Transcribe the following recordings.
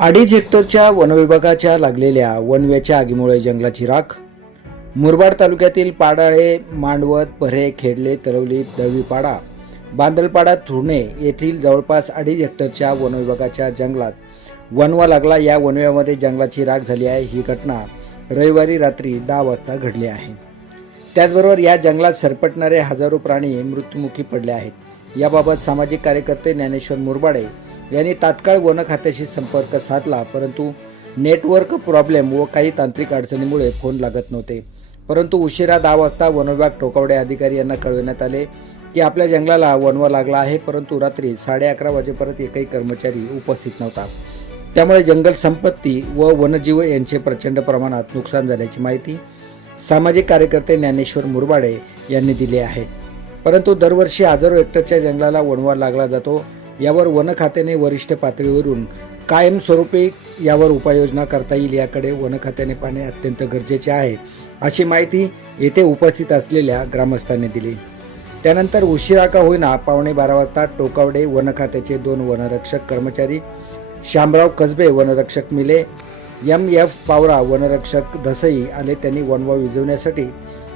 अडीच हेक्टरच्या वनविभागाच्या लागलेल्या वनव्याच्या आगीमुळे जंगलाची राख. मुरबाड तालुक्यातील पाडाळे मांडवत परे खेडले तरवली दळवीपाडा बांदलपाडा थुरणे येथील जवळपास अडीच हेक्टरच्या वनविभागाच्या जंगलात वनवा लागला. या वनव्यामध्ये जंगलाची राख झाली आहे. ही घटना रविवारी रात्री दहा वाजता घडली आहे. त्याचबरोबर या जंगलात सरपटणारे हजारो प्राणी मृत्युमुखी पडले आहेत. याबाबत सामाजिक कार्यकर्ते ज्ञानेश्वर मुरबाडे यांनी तात्काळ वन खात्याशी संपर्क साधला परंतु नेटवर्क प्रॉब्लेम व काही तांत्रिक अडचणीमुळे फोन लागत नव्हते. परंतु उशिरा दहा वाजता वनविभाग टोकावडे अधिकारी यांना कळविण्यात आले की आपल्या जंगलाला वनवा लागला आहे परंतु रात्री साडे अकरा वाजेपर्यंत एकही कर्मचारी उपस्थित नव्हता. त्यामुळे जंगल संपत्ती व वनजीव यांचे प्रचंड प्रमाणात नुकसान झाल्याची माहिती सामाजिक कार्यकर्ते ज्ञानेश्वर मुरबाडे यांनी दिली आहे. परंतु दरवर्षी हजारो हेक्टरच्या जंगलाला वणवा लागला जातो. यावर वन खात्याने वरिष्ठ पातळीवरून कायमस्वरूपी यावर उपाययोजना करता येईल याकडे वन खात्याने पाहणे अत्यंत गरजेचे आहे अशी माहिती येथे उपस्थित असलेल्या ग्रामस्थांनी दिली. त्यानंतर उशिरा का होईना पावणे बारा वाजता टोकावडे वन खात्याचे दोन वनरक्षक कर्मचारी श्यामराव कसबे वनरक्षक मिले एम एफ पावरा वनरक्षक धसई आले त्यांनी वनवा विझवण्यासाठी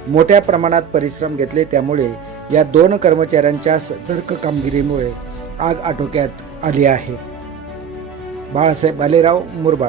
मोठ्या प्रमाणात परिश्रम घेतले. त्यामुळे या दोन कर्मचाऱ्यांच्या सतर्क कामगिरीमुळे आग आटोक्यात आली आहे. बाळासाहेब भालेराव मुरबाड.